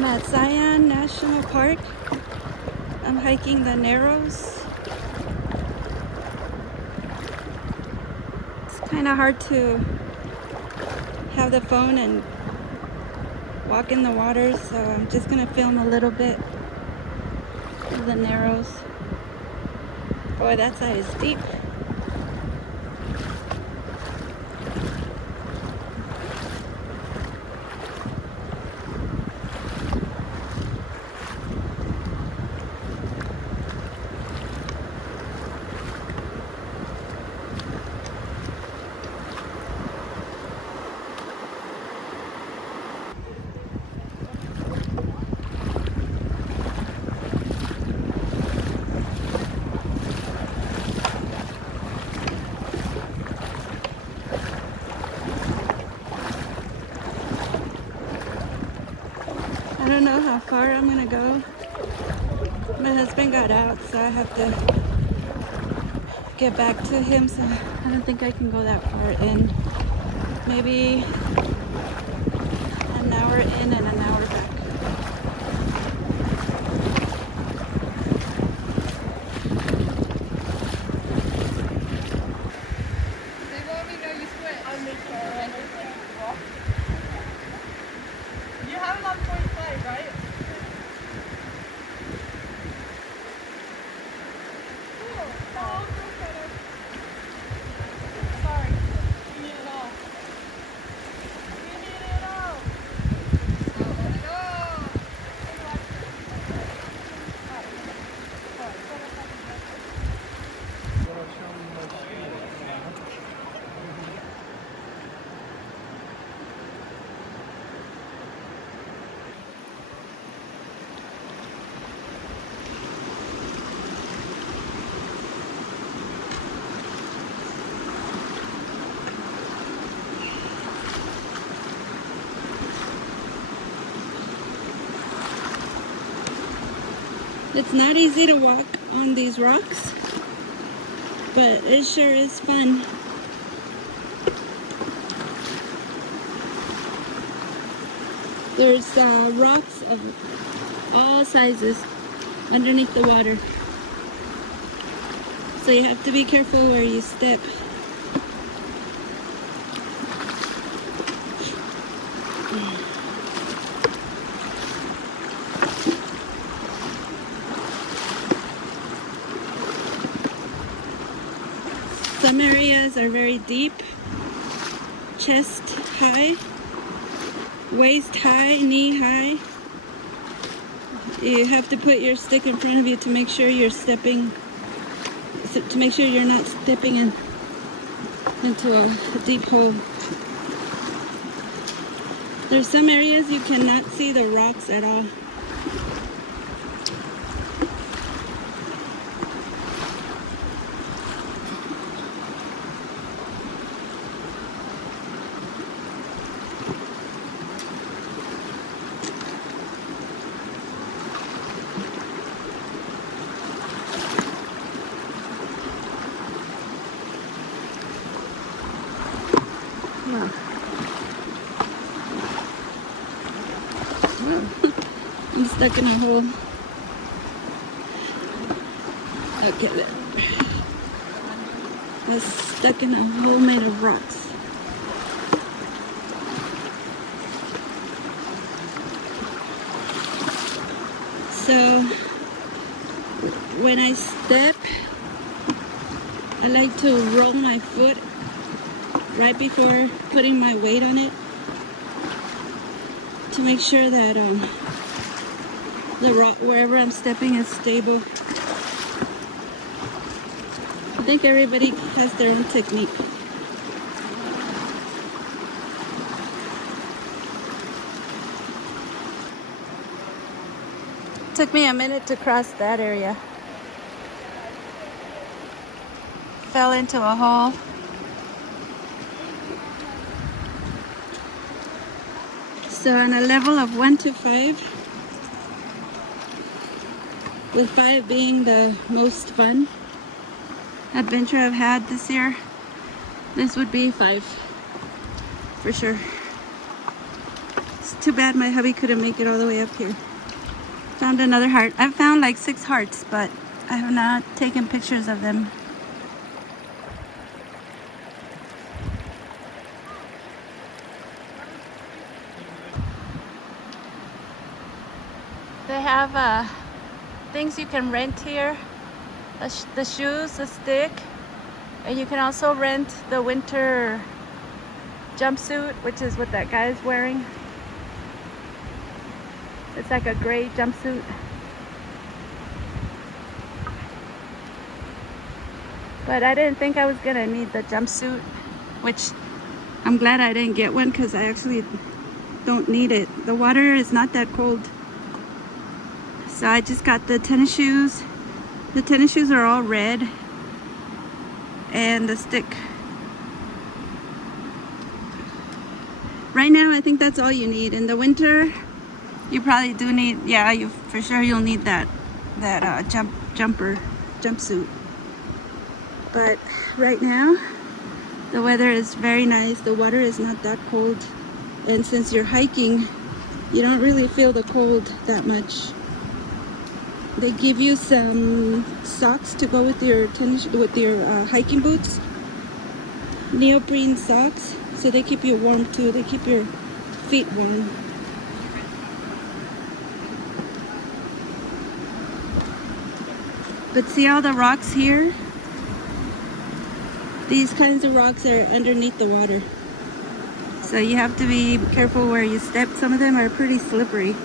I'm at Zion National Park. I'm hiking the Narrows. It's kind of hard to have the phone and walk in the water, so I'm just gonna film a little bit of the Narrows. Boy, that side is deep. I don't know how far I'm gonna go. My husband got out, so I have to get back to him, so I don't think I can go that far in. Maybe an hour in and an hour back. You have it on 45, right? Cool. Oh, sorry. You need it all. You need it all. Let's go. It's not easy to walk on these rocks, but it sure is fun. There's rocks of all sizes underneath the water, so you have to be careful where you step. Some areas are very deep, chest high, waist high, knee high. You have to put your stick in front of you to make sure you're stepping, to make sure you're not stepping into a deep hole. There's some areas you cannot see the rocks at all. I'm stuck in a hole. Okay, there. I'm stuck in a hole made of rocks. So when I step, I like to roll my foot right before putting my weight on it to make sure that the rock wherever I'm stepping is stable. I think everybody has their own technique. Took me a minute to cross that area. Fell into a hole. So on a level of 1 to 5, with 5 being the most fun adventure I've had this year, this would be 5 for sure. It's too bad my hubby couldn't make it all the way up here. Found another heart. I've found like 6 hearts, but I have not taken pictures of them. They have things you can rent here. The shoes, the stick, and you can also rent the winter jumpsuit, which is what that guy is wearing. It's like a gray jumpsuit. But I didn't think I was gonna need the jumpsuit, which I'm glad I didn't get one because I actually don't need it. The water is not that cold. So I just got the tennis shoes. The tennis shoes are all red. And the stick. Right now I think that's all you need. In the winter, you probably do need, yeah, for sure you'll need that jumpsuit. But right now, the weather is very nice. The water is not that cold. And since you're hiking, you don't really feel the cold that much. They give you some socks to go with your hiking boots. Neoprene socks, so they keep you warm too. They keep your feet warm. But see all the rocks here? These kinds of rocks are underneath the water. So you have to be careful where you step. Some of them are pretty slippery.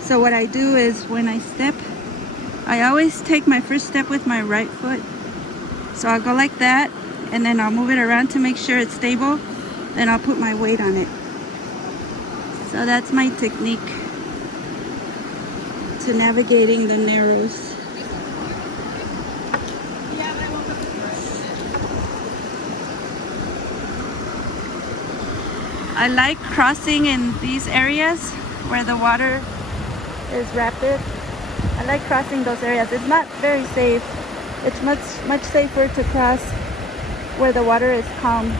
So what I do is when I step, I always take my first step with my right foot. So I'll go like that, and then I'll move it around to make sure it's stable. Then I'll put my weight on it. So that's my technique to navigating the Narrows. I like crossing in these areas where the water is rapid. I like crossing those areas. It's not very safe. It's much safer to cross where the water is calm.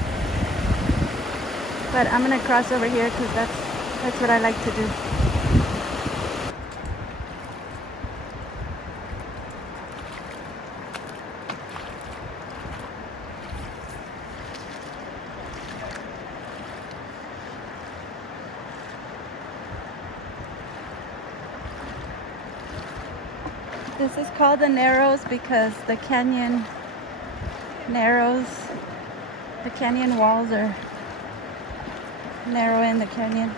But I'm gonna cross over here because that's what I like to do. This is called the Narrows because the canyon narrows. The canyon walls are narrow in the canyon.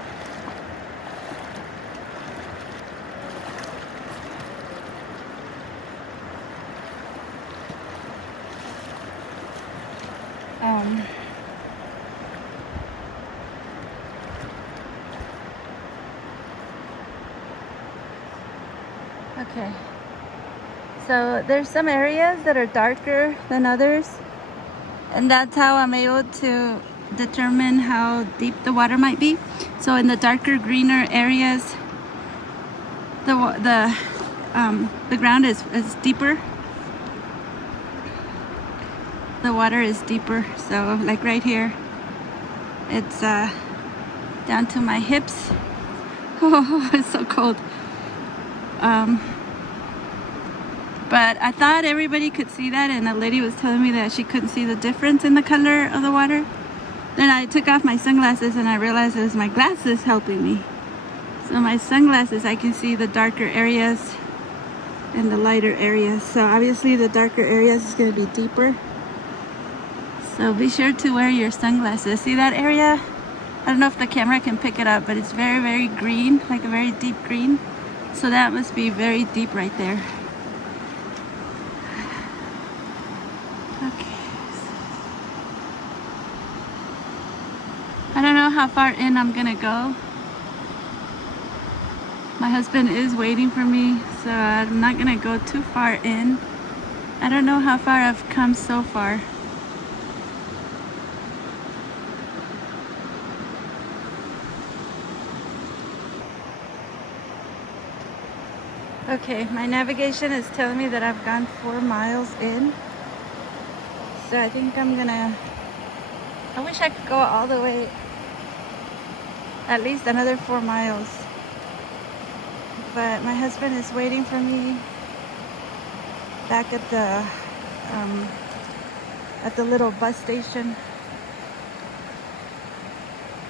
Okay. So there's some areas that are darker than others, and that's how I'm able to determine how deep the water might be. So in the darker, greener areas, the ground is deeper. The water is deeper. So like right here, it's down to my hips. Oh, it's so cold. But I thought everybody could see that, and a lady was telling me that she couldn't see the difference in the color of the water. Then I took off my sunglasses and I realized it was my glasses helping me. So my sunglasses, I can see the darker areas and the lighter areas. So obviously the darker areas is going to be deeper. So be sure to wear your sunglasses. See that area? I don't know if the camera can pick it up, but it's very, very green, like a very deep green. So that must be very deep right there. Okay. I don't know how far in I'm gonna go. My husband is waiting for me, so I'm not gonna go too far in. I don't know how far I've come so far. Okay, my navigation is telling me that I've gone 4 miles in. So I think I'm gonna, I wish I could go all the way at least another 4 miles. But my husband is waiting for me back at the little bus station.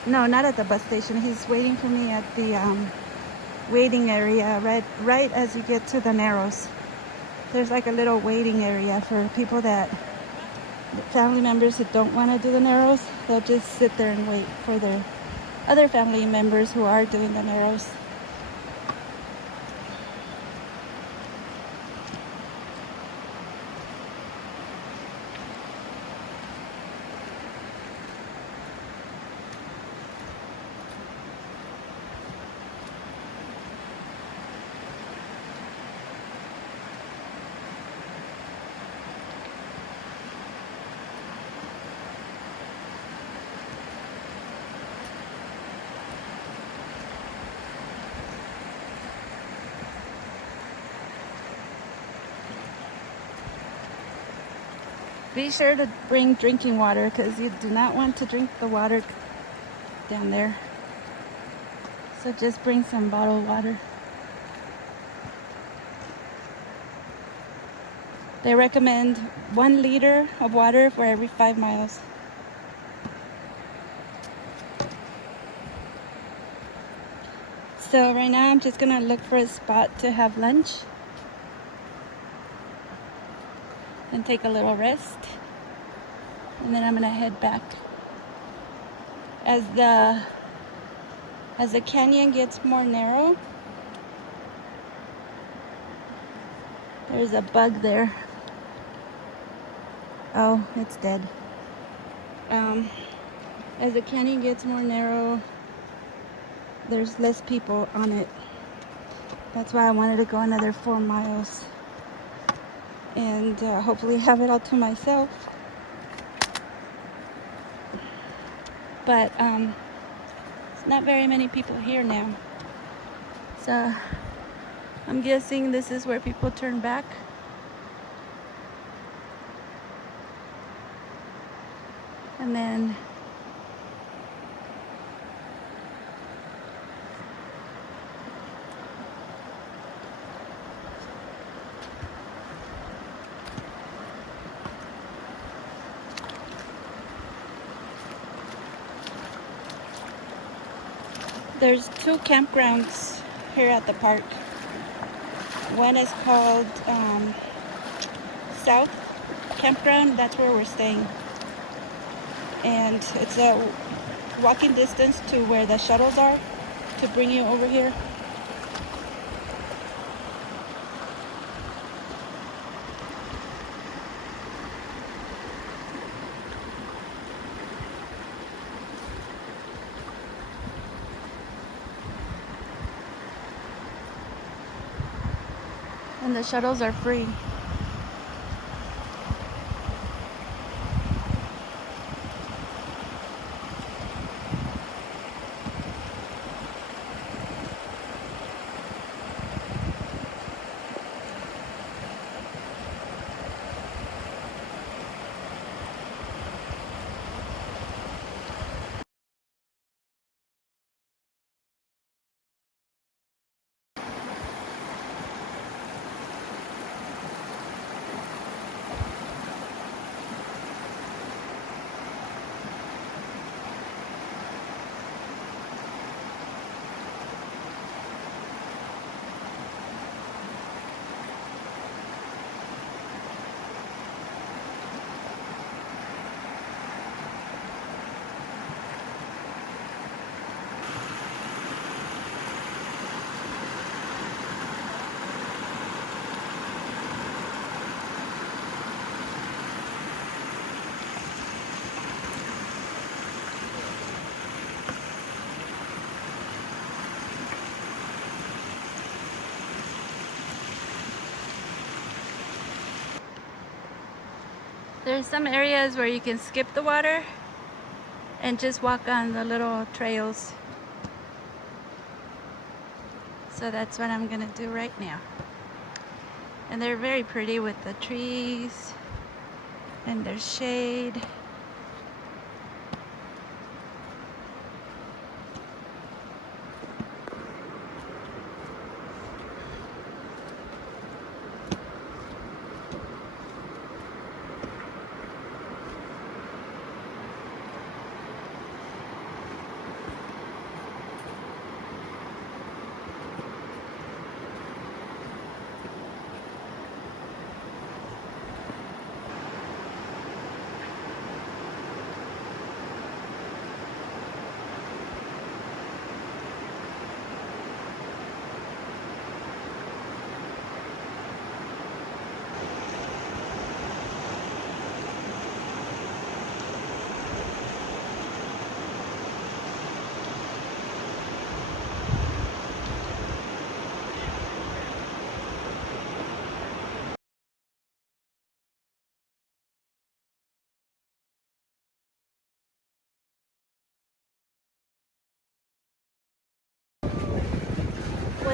No, not at the bus station. He's waiting for me at the waiting area right as you get to the Narrows. There's like a little waiting area for people that family members who don't want to do the Narrows. They'll just sit there and wait for their other family members who are doing the Narrows. Be sure to bring drinking water because you do not want to drink the water down there. So just bring some bottled water. They recommend 1 liter of water for every 5 miles. So right now I'm just gonna look for a spot to have lunch and take a little rest, and then I'm gonna head back. As the canyon gets more narrow, there's a bug there. Oh, it's dead. As the canyon gets more narrow, there's less people on it. That's why I wanted to go another 4 miles and hopefully have it all to myself. But it's not very many people here now. So I'm guessing this is where people turn back. And then there's 2 campgrounds here at the park. One is called South Campground. That's where we're staying. And it's a walking distance to where the shuttles are to bring you over here. And the shuttles are free. There's some areas where you can skip the water and just walk on the little trails. So that's what I'm gonna do right now. And they're very pretty with the trees and their shade.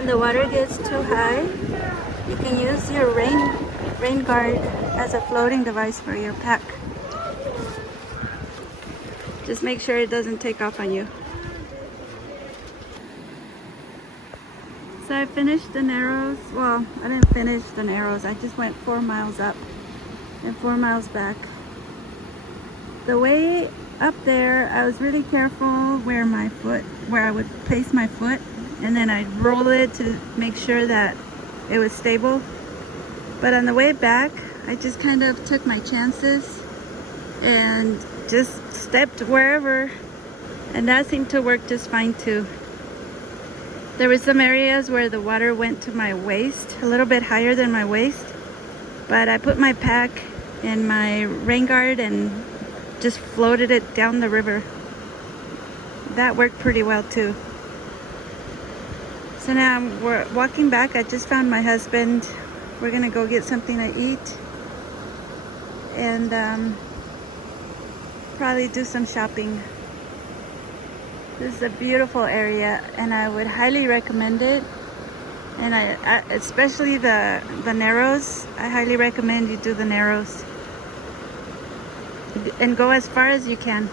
when the water gets too high, you can use your rain guard as a floating device for your pack. Just make sure it doesn't take off on you. So I finished the Narrows. Well, I didn't finish the Narrows. I just went 4 miles up and 4 miles back. The way up there, I was really careful where I would place my foot, and then I'd roll it to make sure that it was stable. But on the way back, I just kind of took my chances and just stepped wherever, and that seemed to work just fine too. There were some areas where the water went to my waist, a little bit higher than my waist, but I put my pack in my rain guard and just floated it down the river. That worked pretty well too. So now we're walking back. I just found my husband. We're gonna go get something to eat and probably do some shopping. This is a beautiful area and I would highly recommend it. And I especially the Narrows, I highly recommend you do the Narrows and go as far as you can.